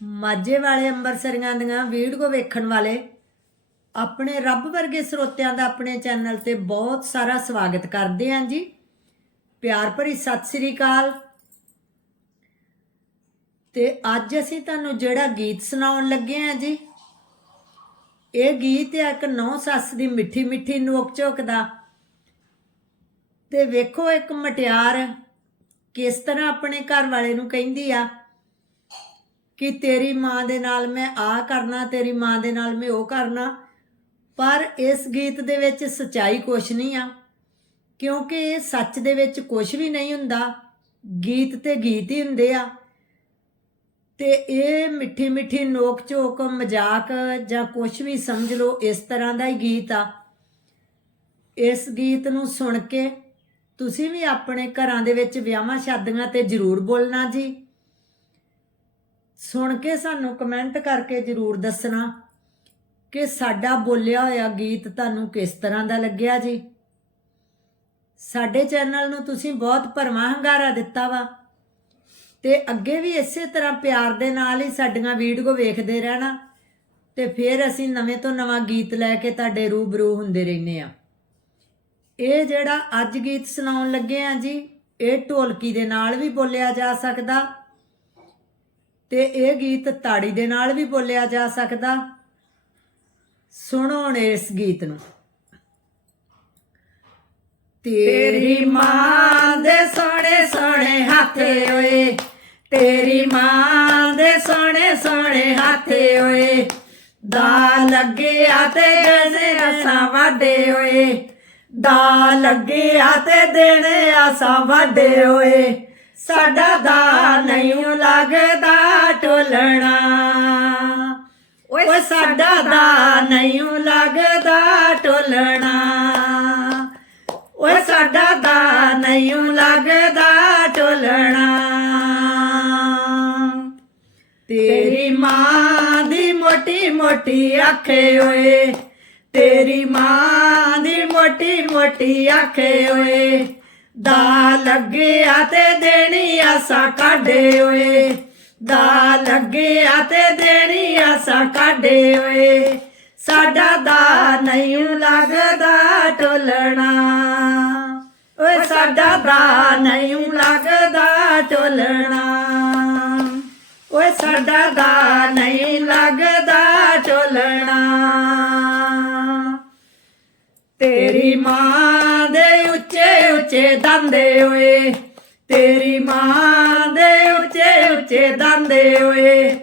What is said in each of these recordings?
ਮਾਝੇ ਵਾਲੇ ਅੰਮ੍ਰਿਤਸਰੀਆਂ ਦੀਆਂ ਵੀਡੀਓ ਵੇਖਣ ਵਾਲੇ ਆਪਣੇ ਰੱਬ ਵਰਗੇ ਸਰੋਤਿਆਂ ਦਾ ਆਪਣੇ ਚੈਨਲ ਤੇ ਬਹੁਤ ਸਾਰਾ ਸਵਾਗਤ ਕਰਦੇ ਹਾਂ ਜੀ। ਪਿਆਰ ਭਰੀ ਸਤਿ ਸ੍ਰੀ ਅਕਾਲ। ਤੇ ਅੱਜ ਅਸੀਂ ਤੁਹਾਨੂੰ ਜਿਹੜਾ ਗੀਤ ਸੁਣਾਉਣ ਲੱਗੇ ਹਾਂ ਜੀ, ਇਹ ਗੀਤ ਹੈ ਇੱਕ ਨੌ ਸੱਸ ਦੀ ਮਿੱਠੀ ਮਿੱਠੀ ਨੋਕ ਝੋਕ ਦਾ। ਤੇ ਵੇਖੋ ਇੱਕ ਮਟਿਆਰ ਕਿਸ ਤਰ੍ਹਾਂ ਆਪਣੇ ਘਰ ਵਾਲੇ ਨੂੰ ਕਹਿੰਦੀ ਆ ਕਿ ਤੇਰੀ ਮਾਂ ਦੇ ਨਾਲ ਮੈਂ ਆ ਕਰਨਾ, ਤੇਰੀ ਮਾਂ ਦੇ ਨਾਲ ਮੈਂ ਉਹ ਕਰਨਾ। ਪਰ ਇਸ ਗੀਤ ਦੇ ਵਿੱਚ ਸਚਾਈ ਕੁਛ ਨਹੀਂ ਆ, ਕਿਉਂਕਿ ਇਹ ਸੱਚ ਦੇ ਵਿੱਚ ਕੁਛ ਵੀ ਨਹੀਂ ਹੁੰਦਾ। ਗੀਤ ਤੇ ਗੀਤ ਹੀ ਹੁੰਦੇ ਆ। ਤੇ ਇਹ ਮਿੱਠੀ ਮਿੱਠੀ ਨੋਕ ਝੋਕ ਮਜ਼ਾਕ ਜਾਂ ਕੁਛ ਵੀ ਸਮਝ ਲਓ, ਇਸ ਤਰ੍ਹਾਂ ਦਾ ਹੀ ਗੀਤ ਆ। ਇਸ ਗੀਤ ਨੂੰ ਸੁਣ ਕੇ ਤੁਸੀਂ ਵੀ ਆਪਣੇ ਘਰਾਂ ਦੇ ਵਿੱਚ ਵਿਆਹਾਂ ਸ਼ਾਦੀਆਂ ਤੇ ਜ਼ਰੂਰ ਬੋਲਣਾ ਜੀ। ਸੁਣ ਕੇ ਸਾਨੂੰ ਕਮੈਂਟ ਕਰਕੇ ਜ਼ਰੂਰ ਦੱਸਣਾ ਕਿ ਸਾਡਾ ਬੋਲਿਆ ਹੋਇਆ ਗੀਤ ਤੁਹਾਨੂੰ ਕਿਸ ਤਰ੍ਹਾਂ ਦਾ ਲੱਗਿਆ ਜੀ? ਸਾਡੇ ਚੈਨਲ ਨੂੰ ਤੁਸੀਂ ਬਹੁਤ ਭਰਵਾਂ ਹੰਗਾਰਾ ਦਿੱਤਾ ਵਾ ਤੇ ਅੱਗੇ ਵੀ ਇਸੇ ਤਰ੍ਹਾਂ ਪਿਆਰ ਦੇ ਨਾਲ ਹੀ ਸਾਡੀਆਂ ਵੀਡੀਓ ਵੇਖਦੇ ਰਹਿਣਾ ਤੇ ਫਿਰ ਅਸੀਂ ਨਵੇਂ ਤੋਂ ਨਵਾਂ ਗੀਤ ਲੈ ਕੇ ਤੁਹਾਡੇ ਰੂਬਰੂ ਹੁੰਦੇ ਰਹਿੰਦੇ ਆ। ਇਹ ਜਿਹੜਾ ਅੱਜ ਗੀਤ ਸੁਣਾਉਣ ਲੱਗੇ ਆ ਜੀ, ਇਹ ਢੋਲਕੀ ਦੇ ਨਾਲ ਵੀ ਬੋਲਿਆ ਜਾ ਸਕਦਾ ਤੇ ਇਹ ਗੀਤ ਤਾੜੀ ਦੇ ਨਾਲ ਵੀ ਬੋਲਿਆ ਜਾ ਸਕਦਾ। ਸੁਣੋ ਹੁਣ ਇਸ ਗੀਤ ਨੂੰ। ਤੇਰੀ ਮਾਂ ਦੇ ਸੋਹਣੇ ਸੋਹਣੇ ਹੱਥੇ ਓਏ, ਤੇਰੀ ਮਾਂ ਦੇ ਸੋਹਣੇ ਸੋਹਣੇ ਹੱਥੇ ਓਏ, ਦਾ ਲੱਗਿਆ ਤੇ ਗਜ਼ੇ ਰਸਾਂ ਵਾਡੇ ਓਏ, ਦਾ ਲੱਗਿਆ ਤੇ ਦੇਣੇ ਆਸਾਂ ਵਾਡੇ ਓਏ, ਸਾਡਾ ਦਾ ਨਹੀਂ ਲੱਗਦਾ। ਢੋਲਣਾ ਓਏ ਸਾਡਾ ਦਾ ਨਹੀਂ ਲੱਗਦਾ ਢੋਲਣਾ। ਓਏ ਸਾਡਾ ਦਾ ਨਹੀਂ ਲੱਗਦਾ ਢੋਲਣਾ। ਤੇਰੀ ਮਾਂ ਦੀ ਮੋਟੀ ਮੋਟੀ ਅੱਖੇ ਓਏ। ਤੇਰੀ ਮਾਂ ਦੀ ਮੋਟੀ ਮੋਟੀ ਅੱਖੇ ਓਏ। ਦਾ ਲੱਗਿਆ ਤੇ ਦੇਣੀ ਆਸਾ ਕਾਢੇ ਓਏ। ਦਾ ਲੱਗਿਆ ਤੇ ਦੇਣੀ ਆਸਾ ਕਾਢੇ ਓਏ ਸਾਡਾ ਦਾ ਨਹੀਂ ਲੱਗਦਾ ਢੋਲਣਾ। ਓਏ ਸਾਡਾ ਦਾ ਨਹੀਂ ਲੱਗਦਾ ਢੋਲਣਾ। ਓਏ ਸਾਡਾ ਦਾ ਨਹੀਂ ਲੱਗਦਾ ਢੋਲਣਾ। ਤੇਰੀ ਮਾਂ ਦੇ ਉੱਚੇ ਉੱਚੇ ਦੰਦੇ ਓਏ ਤੇਰੀ ਮਾਂ ਦੇ ਉੱਚੇ ਉੱਚੇ ਦੰਦੇ ਓਏ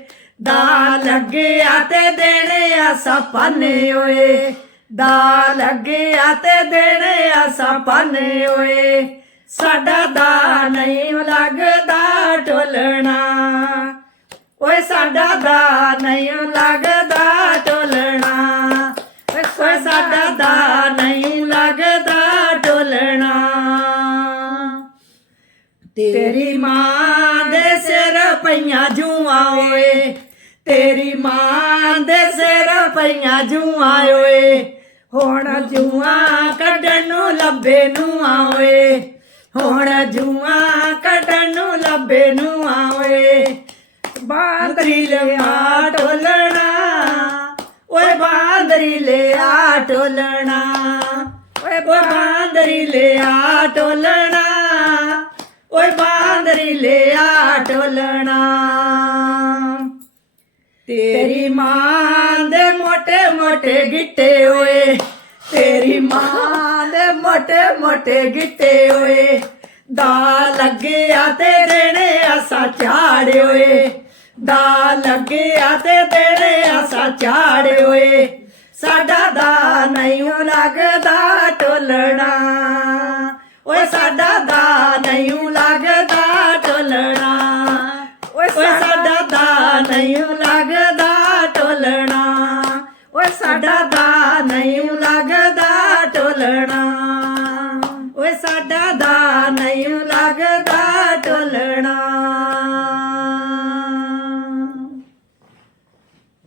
ਦਾ ਲੱਗਿਆ ਤੇ ਦੇਣੇ ਆ ਸਪਨੇ ਓਏ। ਦਾ ਲੱਗਿਆ ਤੇ ਦੇਣੇ ਆ ਸਪਨੇ ਓਏ। ਸਾਡਾ ਦਾ ਨਹੀਂ ਲੱਗਦਾ ਢੋਲਣਾ। ਓਏ ਸਾਡਾ ਦਾ ਨਹੀਂ ਲੱਗਦਾ ਤੇਰੀ ਮਾਂ ਦੇ ਸਿਰ ਪਈਆਂ ਜੂਆਂ ਓਏ। ਤੇਰੀ ਮਾਂ ਦੇ ਸਿਰ ਪਈਆਂ ਜੂਆਂ ਓਏ। ਹੁਣ ਜੂਆਂ ਕੱਢਣ ਨੂੰ ਲੱਭੇ ਨੂੰ ਆਵੇ ਹੁਣ ਜੂਆਂ ਕੱਢਣ ਨੂੰ ਲੱਭੇ ਨੂੰ ਆਵੇ ਬਾਂਦਰੀ ਲਿਆ ਢੋਲਣਾ, ਓਏ ਬਾਂਦਰੀ ਲਿਆ ਢੋਲਣਾ। ਓਏ ਬਾਂਦਰੀ ਲਿਆ ਢੋਲਣਾ। ਓਏ ਬਾਂਦਰੀ ਲਿਆ ਢੋਲਣਾ। ਤੇਰੀ ਮਾਂ ਦੇ ਮੋਟੇ ਮੋਟੇ ਗਿੱਟੇ ਓਏ, ਤੇਰੀ ਮਾਂ ਦੇ ਮੋਟੇ ਮੋਟੇ ਗਿੱਟੇ ਓਏ, ਦਾ ਲੱਗਿਆ ਤੇ ਦੇਣੇ ਆਸਾ ਝਾੜ ਓਏ, ਦਾ ਲੱਗਿਆ ਤੇ ਦੇਣੇ ਅਸਾਂ ਝਾੜ ਓਏ, ਸਾਡਾ ਦਾ ਨਹੀਂ ਲੱਗਦਾ ਢੋਲਣਾ। ਓਏ ਸਾਡਾ ਨਹੀਂ ਲੱਗਦਾ ਢੋਲਣਾ। ਓਏ ਸਾਡਾ ਦਾ ਨਹੀਂ ਲੱਗਦਾ ਢੋਲਣਾ। ਓਏ ਸਾਡਾ ਦਾ ਨਹੀਂ